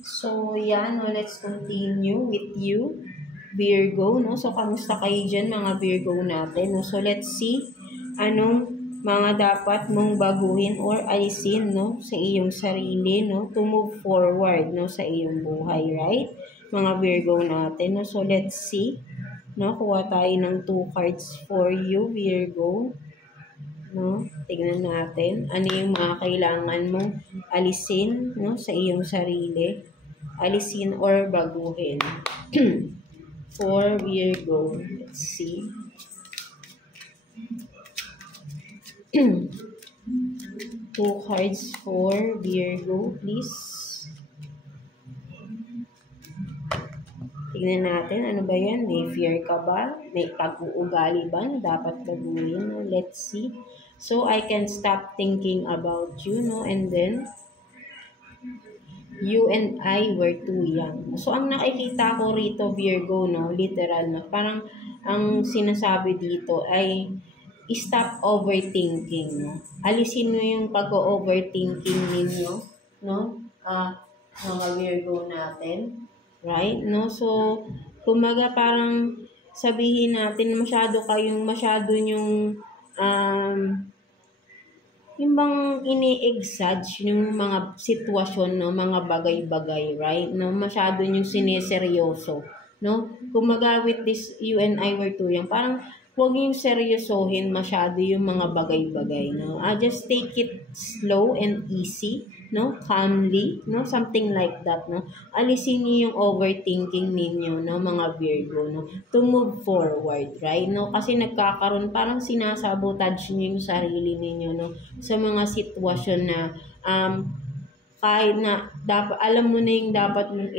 So, yan, no, let's continue with you, Virgo, no? So, kamusta kayo dyan, mga Virgo natin, no? So, let's see, anong mga dapat mong baguhin or alisin, no, sa iyong sarili, no, to move forward, no, sa iyong buhay, right? Mga Virgo natin, no? So, let's see, no, kuha tayo ng 2 cards for you, Virgo. No? Tignan natin ano yung mga kailangan mong alisin, no, sa iyong sarili. Alisin or baguhin. For Virgo. Let's see. 2 cards for Virgo, please. Tignan natin, ano ba yan? May fear ka ba? May pag-uugali ba na dapat baguhin? Let's see. So, I can stop thinking about you, no? And then, you and I were too young. So, ang nakikita ko rito, Virgo, no? Literal, no? Parang, ang sinasabi dito ay, stop overthinking, no? Alisin mo yung pag-overthinking ninyo, no? Mga Virgo natin. Right? No? So, kumaga parang sabihin natin, masyado yung bang ini-exage yung mga sitwasyon, no? Mga bagay-bagay, right? No? Masyado yung sineseryoso, no? Kumaga with this, you and I were too young, parang huwag yung seryosohin masyado yung mga bagay-bagay, no? Just take it slow and easy, no? Calmly, no? Something like that, no? Alisin niyo yung overthinking ninyo, no? Mga Virgo, no? To move forward, right? No? Kasi nagkakaroon, parang sinasabotage niyo yung sarili ninyo, no? Sa mga sitwasyon na, kahit na, dapat, alam mo na yung dapat mong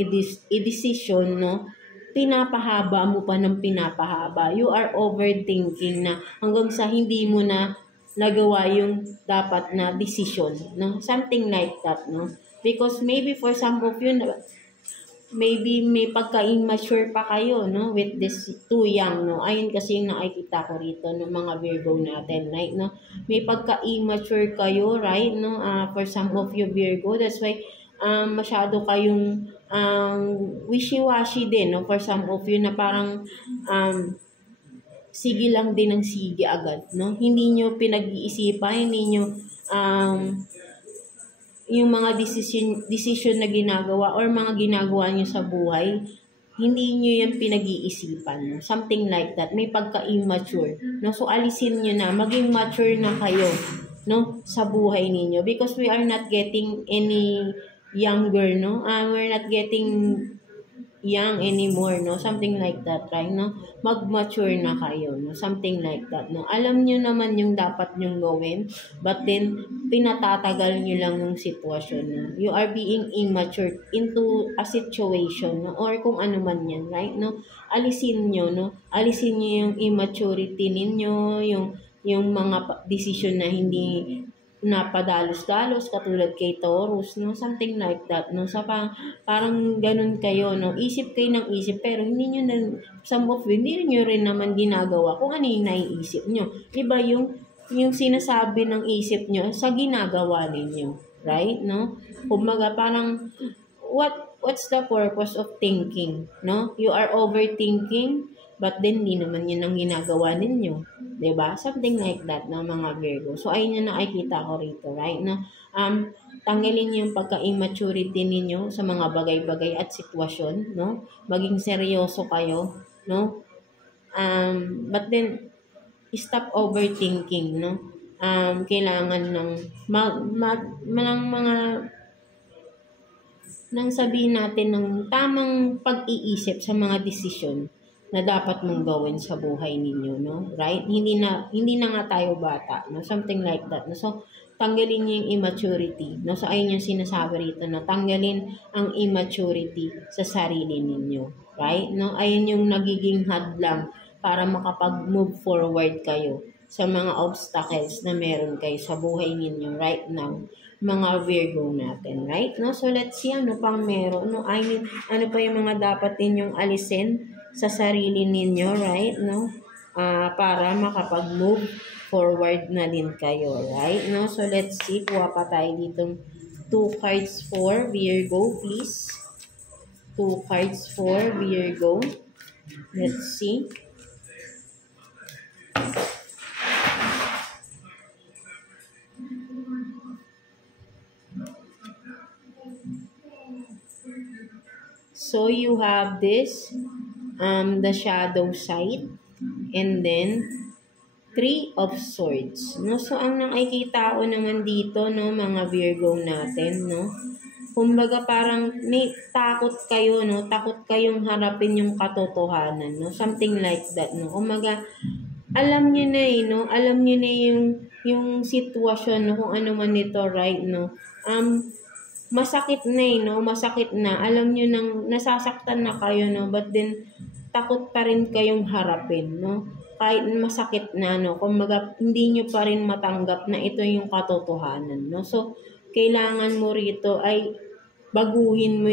i-decision, no? Pinapahaba mo pa ng pinapahaba. You are overthinking na hanggang sa hindi mo na nagawa yung dapat na decision, no? Something like that, no? Because maybe for some of you, maybe may pagka-immature pa kayo, no? With this too young, no? Ayun kasi yung nakikita ko rito ng mga Virgo natin, right, no? May pagka-immature kayo, right, no? For some of you Virgo, that's why masyado kayong wishy-washy din, no? For some of you na parang sige lang din ng sige agad, no? Hindi nyo pinag-iisipan, hindi nyo yung mga decision na ginagawa or mga ginagawa nyo sa buhay, hindi nyo yan pinag-iisipan, no? Something like that. May pagka-immature, no? So, alisin nyo na, maging mature na kayo, no? Sa buhay ninyo. Because we are not getting any younger, no? We're not getting young anymore, no? Something like that, right, no? Mag-mature na kayo, no? Something like that, no? Alam nyo naman yung dapat nyong gawin, but then, pinatatagal nyo lang yung sitwasyon, no? You are being immature into a situation, no? Or kung ano man yan, right, no? Alisin nyo, no? Alisin nyo yung immaturity ninyo, yung mga decision na hindi napadalos-dalos katulad kay Taurus, no? Something like that, no? So, parang ganun kayo, no? Isip kayo ng isip, pero hindi nyo na, some of you, hindi nyo rin naman ginagawa kung ano yung naiisip nyo. Iba yung sinasabi ng isip nyo sa ginagawa ninyo, right, no? Kumbaga, parang, what's the purpose of thinking, no? You are overthinking, but then, hindi naman yun ang ginagawa ninyo. Diba? Something like that, no, mga Virgo. So, ayun yung nakikita ko rito, right? No? Tanggalin niyo yung pagka-immaturity ninyo sa mga bagay-bagay at sitwasyon, no? Maging seryoso kayo, no? But then, stop overthinking, no? Kailangan ng nang sabihin natin ng tamang pag-iisip sa mga desisyon na dapat mong gawin sa buhay ninyo, no? Right? Hindi na nga tayo bata, no? Something like that, no? So, tanggalin niyo yung immaturity, no? So, ayun yung sinasabi rito, na tanggalin ang immaturity sa sarili ninyo, right? No? Ayun yung nagiging hadlang para makapag-move forward kayo sa mga obstacles na meron kayo sa buhay ninyo right now, mga Virgo natin, right? No? So, let's see ano pang meron, no? Ano pa yung mga dapat ninyong alisin sa sarili ninyo, right, no? Para makapag-move forward na din kayo, right, no? So, let's see, kuha pa tayo ditong 2 cards for Virgo, please. 2 cards for Virgo. Let's see. So you have this, the shadow side, and then 3 of Swords. No? So, ang nakikita ko naman dito, no, mga Virgo natin, no? Kumbaga parang may takot kayo, no? Takot kayong harapin yung katotohanan, no? Something like that, no? Kumbaga, alam niyo na no? Alam niyo na yung sitwasyon, no? Kung ano man ito, right, no? Masakit na no? Masakit na. Alam niyo nang nasasaktan na kayo, no? But then, takot pa rin kayong harapin, no? Kahit masakit na, no? Kumbaga, hindi nyo pa rin matanggap na ito yung katotohanan, no? So, kailangan mo rito ay baguhin mo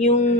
yung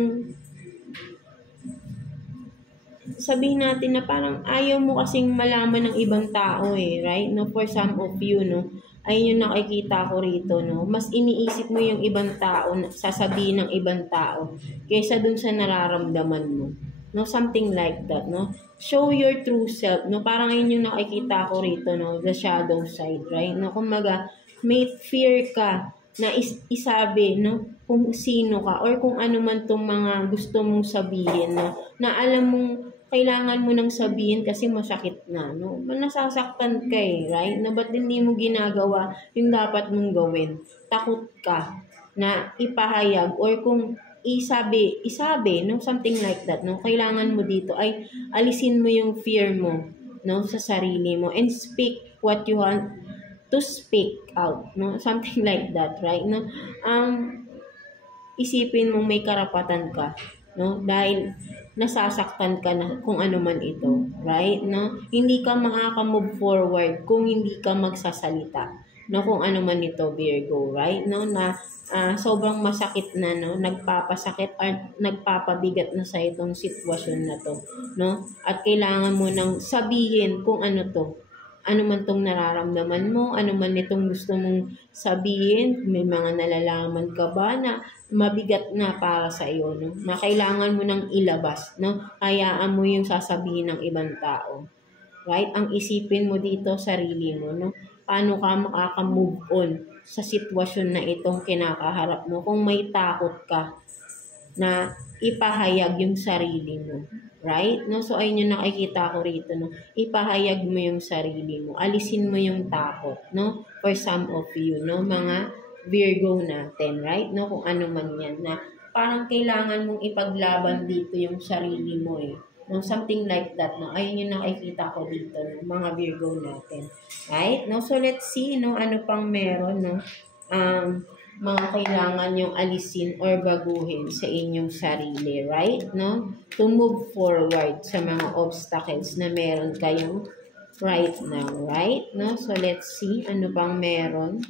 sabihin natin na parang ayaw mo kasing malaman ng ibang tao right? No? For some of you, no? Ayun yung nakikita ko rito, no? Mas iniisip mo yung ibang tao, sasabihin ng ibang tao, kaysa dun sa nararamdaman mo. No? Something like that, no? Show your true self, no? Parang yun yung nakikita ko rito, no? The shadow side, right? No? Kumbaga, may fear ka na isabi, no? Kung sino ka or kung ano man tong mga gusto mong sabihin, no? Na alam mong kailangan mo nang sabihin kasi masakit na, no? Nasasaktan ka right? No? Ba't hindi mo ginagawa yung dapat mong gawin? Takot ka na ipahayag or kung isabi, no? Something like that, no? Kailangan mo dito ay alisin mo yung fear mo, no? Sa sarili mo and speak what you want to speak out, no? Something like that, right? No? Isipin mo may karapatan ka, no? Dahil nasasaktan ka na kung ano man ito, right? No? Hindi ka makaka-move forward kung hindi ka magsasalita, no? Kung ano man ito, Virgo, right? No? Na sobrang masakit na, no? Nagpapasakit or nagpapabigat na sa itong sitwasyon na to, no? At kailangan mo nang sabihin kung ano to. Ano man tong nararamdaman mo, ano man itong gusto mong sabihin, may mga nalalaman ka ba na mabigat na para sa iyo, no? Na kailangan mo nang ilabas, no? Hayaan mo yung sasabihin ng ibang tao. Right? Ang isipin mo dito, sarili mo, no? Paano ka makaka-move on sa sitwasyon na itong kinakaharap mo kung may takot ka na ipahayag yung sarili mo. Right? No? So, ayun yung nakikita ko rito, no? Ipahayag mo yung sarili mo. Alisin mo yung takot, no? For some of you, no? Mga Virgo natin, right? No? Kung ano man yan, na parang kailangan mong ipaglaban dito yung sarili mo, No? Something like that, no? Ayun yung nakikita ko dito, no? Mga Virgo natin. Right? No? So, let's see, no? Ano pang meron, no? Mga kailangan yung alisin or baguhin sa inyong sarili, right? No? To move forward sa mga obstacles na meron kayong right now, right? No? So, let's see ano pang meron.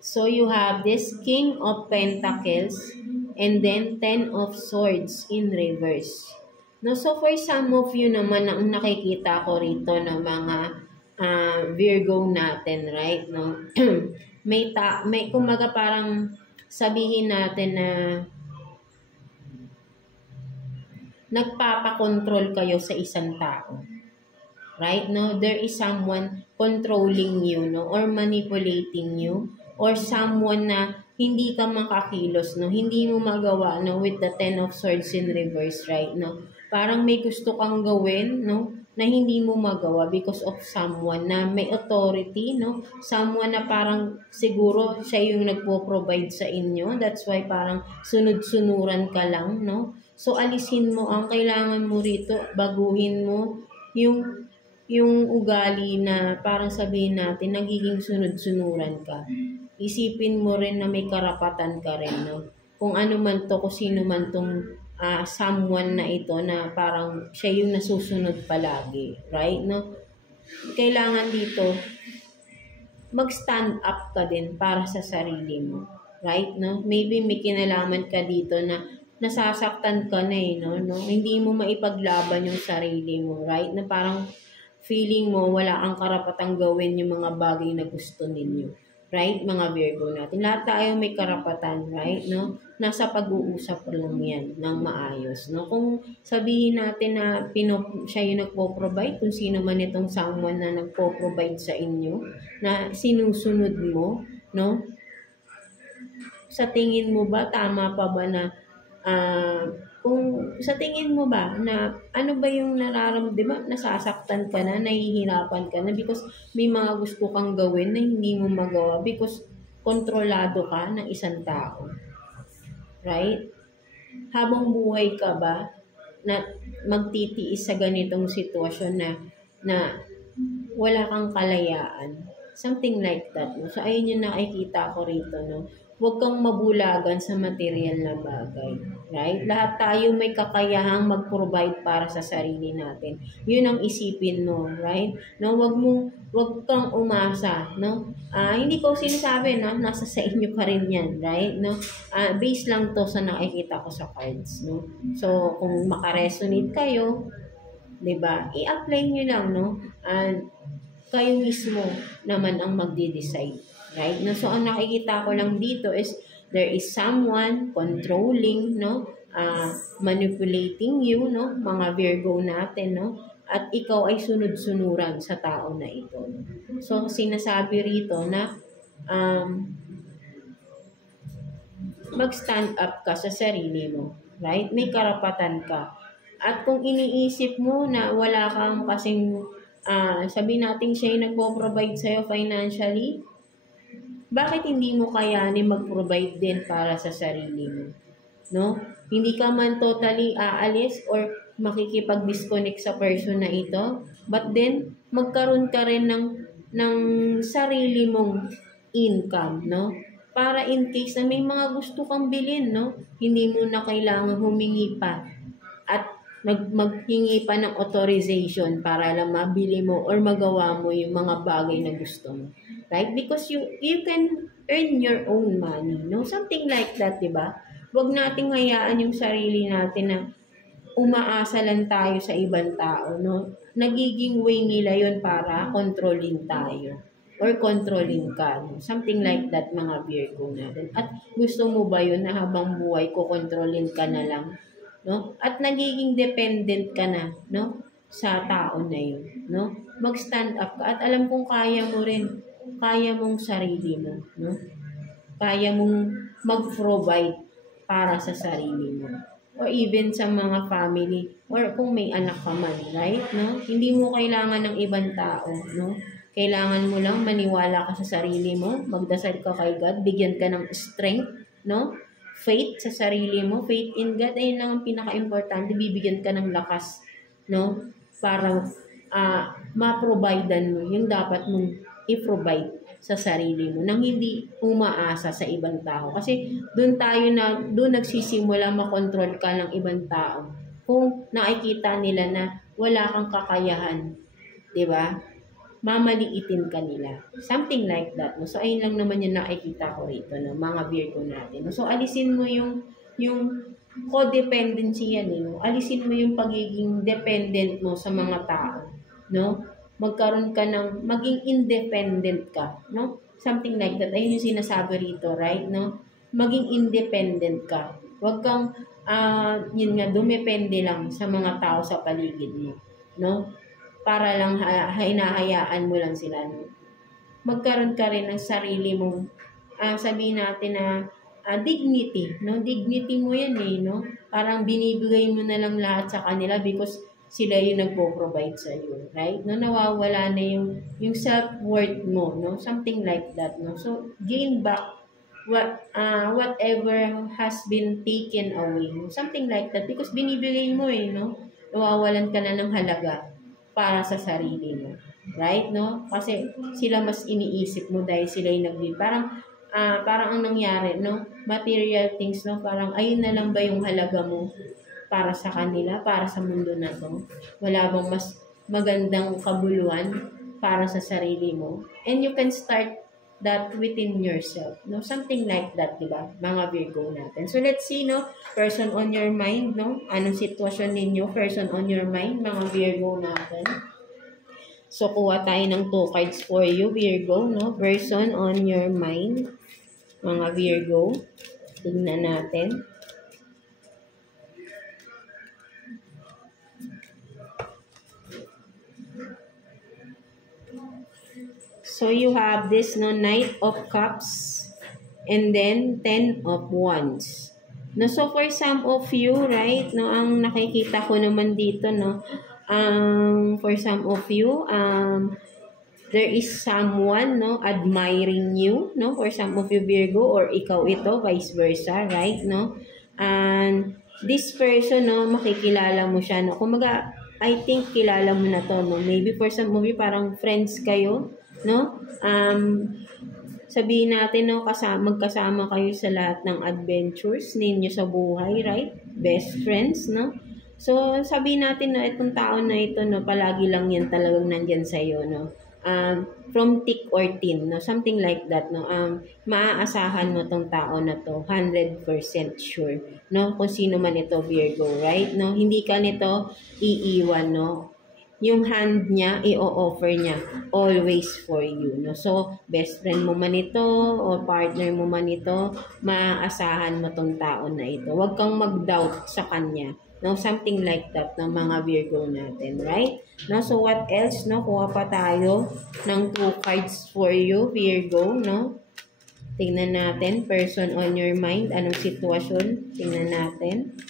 So, you have this King of Pentacles and then 10 of Swords in reverse. No? So, for some of you naman, ang nakikita ko rito ng mga Virgo natin, right? No? may kumaga parang sabihin natin na nagpapakontrol kayo sa isang tao. Right? No? There is someone controlling you, no? Or manipulating you, or someone na hindi ka makakilos, no? Hindi mo magawa, no? With the 10 of Swords in reverse, right? No? Parang may gusto kang gawin, no? Na hindi mo magawa because of someone na may authority, no? Someone na parang siguro siya yung nagpo-provide sa inyo. That's why parang sunod-sunuran ka lang, no? So, alisin mo. Ang kailangan mo rito, baguhin mo yung ugali na parang sabihin natin, nagiging sunod-sunuran ka. Isipin mo rin na may karapatan ka rin, no? Kung ano man to, kung sino man tong someone na ito na parang siya yung nasusunod palagi, right? No? Kailangan dito mag-stand up ka din para sa sarili mo, right? No? Maybe may kinalaman ka dito na nasasaktan ka na no? Hindi mo maipaglaban yung sarili mo, right? Na parang feeling mo wala kang karapatang gawin yung mga bagay na gusto ninyo. Right, mga Virgo natin. Lahat tayo may karapatan, right, no? Nasa pag-uusap lang yan ng maayos, no? Kung sabihin natin na siya yung nagpo-provide, kung sino man itong someone na nagpo-provide sa inyo, na sinusunod mo, no? Sa tingin mo ba, tama pa ba na kung sa tingin mo ba na ano ba yung nararamdaman, nasasaktan ka na, nahihirapan ka na because may mga gusto kang gawin na hindi mo magawa because kontrolado ka ng isang tao. Right? Habang buhay ka ba na magtitiis sa ganitong sitwasyon na wala kang kalayaan? Something like that. No? So, ayun yung nakikita ko rito. No? Huwag kang mabulagan sa material na bagay. Right? Lahat tayo may kakayahang mag-provide para sa sarili natin. Yun ang isipin mo. Right? No? Huwag kang umasa. No? Hindi ko sinasabi, no? Nasa sa inyo pa rin yan. Right? No? Base lang to sa nakikita ko sa cards. No? So, kung makaresonate kayo, diba? I-apply nyo lang, no? Kayo mismo naman ang magde-decide. Right? No? So, ang nakikita ko lang dito is there is someone controlling, no? Manipulating you, no? Mga Virgo natin, no? At ikaw ay sunod-sunuran sa tao na ito. So, sinasabi rito na mag-stand up ka sa sarili mo. Right? May karapatan ka. At kung iniisip mo na wala kang kasing, sabihin natin siya yung nagpo-provide sa'yo financially, bakit hindi mo kayanin mag-provide din para sa sarili mo? No? Hindi ka man totally aalis or makikipag-disconnect sa person na ito, but then, magkaroon ka rin ng sarili mong income, no? Para in case na may mga gusto kang bilhin, no? Hindi mo na kailangan humingi pa at maghingi pa ng authorization para lang mabili mo or magawa mo yung mga bagay na gusto mo. Right? Because you can earn your own money, no? Something like that, di ba? Huwag nating hayaan yung sarili natin na umaasa lang tayo sa ibang tao, no? Nagiging way nila yun para controlling tayo or controlling ka, no? Something like that, mga Virgo natin. At gusto mo ba yun na habang buhay ko kontrolin ka na lang, no? At nagiging dependent ka na, no? Sa tao na yun, no? Mag-stand up ka at alam kong kaya mo rin, kaya mong sarili mo, no? Kaya mong mag-provide para sa sarili mo. Or even sa mga family, or kung may anak ka man, right? No? Hindi mo kailangan ng ibang tao, no? Kailangan mo lang maniwala ka sa sarili mo, magdasal ka kay God, bigyan ka ng strength, no? Faith sa sarili mo, faith in God, ayun lang ang pinaka-importante, bibigyan ka ng lakas, no? Para ma-providean mo yung dapat mong i-provide sa sarili mo nang hindi umaasa sa ibang tao. Kasi doon nagsisimula makontrol ka ng ibang tao. Kung nakikita nila na wala kang kakayahan, 'di ba? Mamaliitin ka nila. Something like that. No? So ayun lang naman yung nakikita ko rito, no? Mga Virgo natin. No? So alisin mo yung codependency yan, no? Alisin mo yung pagiging dependent mo sa mga tao, no? Magkaroon ka maging independent ka, no? Something like that. Ayun yung sinasabi rito, right, no? Maging independent ka. Huwag kang, yun nga, dumepende lang sa mga tao sa paligid mo, no? Para lang hinahayaan mo lang sila, no? Magkaroon ka rin ng sarili mong, sabihin natin na, dignity, no? Dignity mo yan, no? Parang binibigay mo na lang lahat sa kanila because sila yung nagpo-provide sa iyo, right? No, nawawala na yung self-worth mo, no? Something like that, no? So, gain back whatever has been taken away. Something like that because binibigay mo, no? Nawawalan ka na ng halaga para sa sarili mo, right? No? Kasi sila mas iniisip mo dahil sila yung parang ang nangyari, no? Material things, no? Parang ayun na lang ba yung halaga mo para sa kanila, para sa mundo na to? Wala bang mas magandang kabuluhan para sa sarili mo? And you can start that within yourself, no? Something like that, di ba? Mga Virgo natin. So let's see, no? Person on your mind, no? Anong sitwasyon ninyo? Person on your mind, mga Virgo natin. So, kuha tayo ng 2 cards for you, Virgo, no? Person on your mind, mga Virgo. Tingnan natin. So, you have this, no? Knight of Cups, and then 10 of Wands. No, so for some of you, right, no, ang nakikita ko naman dito, no, for some of you, there is someone, no, admiring you, no, for some of you Virgo, or ikaw ito, vice versa, right, no, and this person, no, makikilala mo siya, no, kumaga, I think kilala mo na to, no, maybe for some of you, parang friends kayo, no, sabihin natin, no, magkasama kayo sa lahat ng adventures ninyo sa buhay, right? Best friends, no? So, sabihin natin, no, itong tao na ito, no, palagi lang yan talagang nandyan sa'yo, no? From thick or thin, no? Something like that, no? Maaasahan mo tong tao na to, 100% sure, no? Kung sino man ito, Virgo, right? No? Hindi ka nito iiwan, no? Yung hand niya, i-offer niya always for you, no? So, best friend mo man ito o partner mo man ito, maaasahan mo tong tao na ito. Huwag kang mag-doubt sa kanya, no? Something like that, no, mga Virgo natin, right? No? So, what else, no? Kuha pa tayo ng 2 cards for you, Virgo, no? Tingnan natin, person on your mind, anong sitwasyon? Tingnan natin.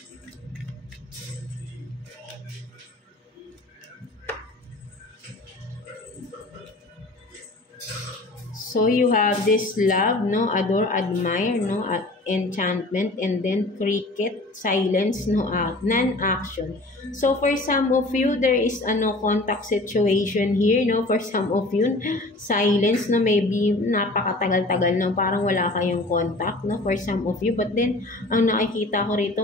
So, you have this love, no? Adore, admire, no? Enchantment, and then cricket, silence, no? Non-action. So, for some of you, there is a no contact situation here, no? For some of you, silence, no? Maybe napakatagal-tagal na parang wala kayong contact, no? For some of you. But then, ang nakikita ko rito,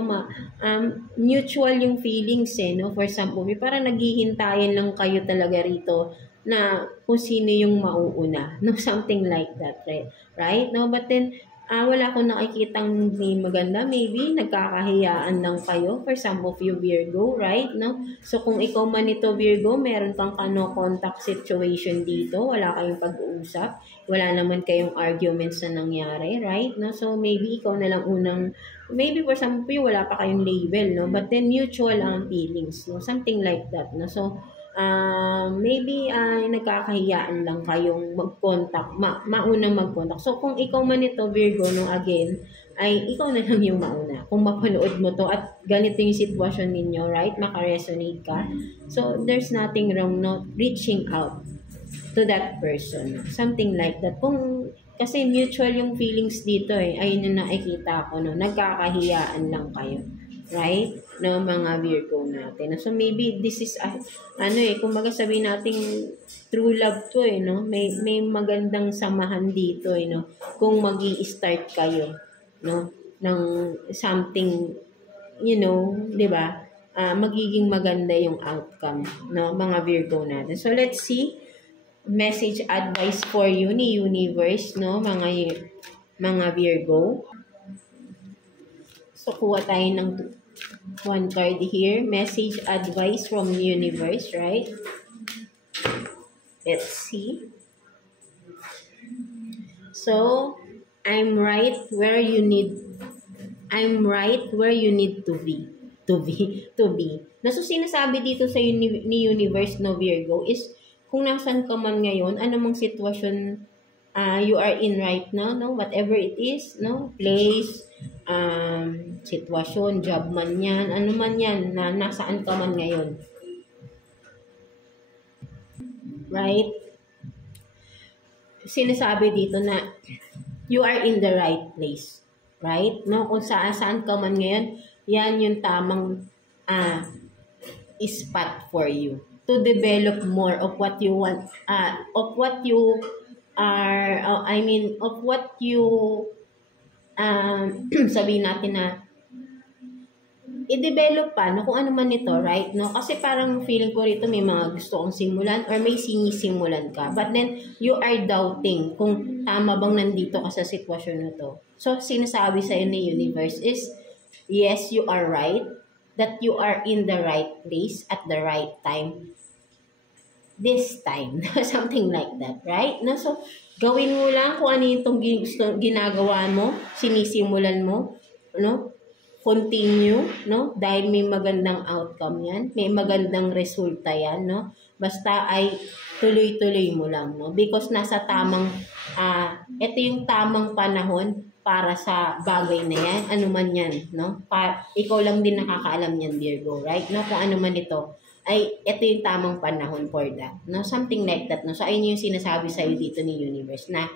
mutual yung feelings, no? For some of you, parang naghihintayin lang kayo talaga rito na kung sino yung mauuna, no, something like that, right? No, but then wala akong nakikitang may maganda, maybe nagkakahiyaan lang kayo for some of you Virgo, right? No, so kung ikaw man ito Virgo, meron kang no contact situation dito, wala kayong pag-uusap, wala naman kayong arguments na nangyari, right? No, so maybe ikaw na lang unang, maybe for some of you wala pa kayong label, no, but then mutual ang feelings, no, something like that, no. So maybe nagkakahiyaan lang kayong mag-contact, mauna mag-contact. So, kung ikaw man ito, Virgo, no, again, ay ikaw na lang yung mauna. Kung mapanood mo to at ganito yung sitwasyon ninyo, right? Makaresonate ka. So, there's nothing wrong, no, reaching out to that person. Something like that. Kasi mutual yung feelings dito, ayun yung nakikita ko, no, nagkakahiyaan lang kayo. Right? No, mga Virgo natin. So, maybe this is, kumbaga sabihin natin true love to, no? May magandang samahan dito, no? Kung magi-start kayo, no? Ng something, you know, di ba? Magiging maganda yung outcome, no? Mga Virgo natin. So, let's see. Message advice for you ni Universe, no? Mga Virgo. So, kuha tayo ng 1 card here. Message advice from universe, right? Let's see. So, I'm right where you need to be. Na so sinasabi dito sa ni universe, no, Virgo, is kung nasan ka man ngayon, anumang sitwasyon you are in right now, no, whatever it is, no, place, sitwasyon, job man yan, ano man yan, na nasaan ka man ngayon. Right? Sinasabi dito na you are in the right place. Right? No? Kung saan ka man ngayon, yan yung tamang spot for you to develop more of what you want, of what you are, of what you sabihin natin na i-develop pa, no, kung ano man ito, right? No? Kasi parang feeling ko rito may mga gusto kong simulan or may sinisimulan ka. But then, you are doubting kung tama bang nandito ka sa sitwasyon na to. So, sinasabi sa iyo ni universe is, yes, you are right, that you are in the right place at the right time. this time. Something like that, right? No? So, gawin mo lang kung ano yung ginagawa mo, sinisimulan mo, no? Continue, no? Dahil may magandang outcome yan, may magandang resulta yan, no? Basta ay tuloy-tuloy mo lang, no? Because nasa tamang, ito yung tamang panahon para sa bagay na yan, ano man yan, no? Ikaw lang din nakakaalam yan, Virgo, right? No? Kung ano man ito, ay ito yung tamang panahon for that, no? Something like that, no? So, ayun yung sinasabi sa'yo dito ni Universe na,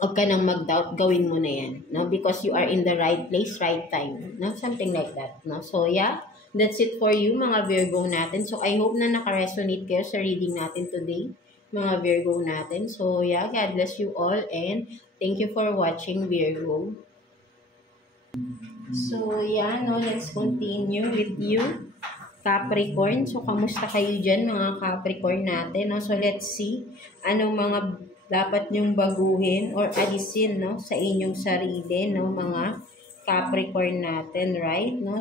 huwag ka nang mag-doubt, gawin mo na yan, no? Because you are in the right place, right time, no? Something like that, no? So, yeah, that's it for you, mga Virgo natin. So, I hope na naka-resonate kayo sa reading natin today, mga Virgo natin. So, yeah, God bless you all and thank you for watching, Virgo. So, yeah, no, let's continue with you, Capricorn. So, kamusta kayo dyan, mga Capricorn natin, no? So, let's see, anong mga dapat nyong baguhin or alisin, no, sa inyong sarili, no, mga Capricorn natin, right? No?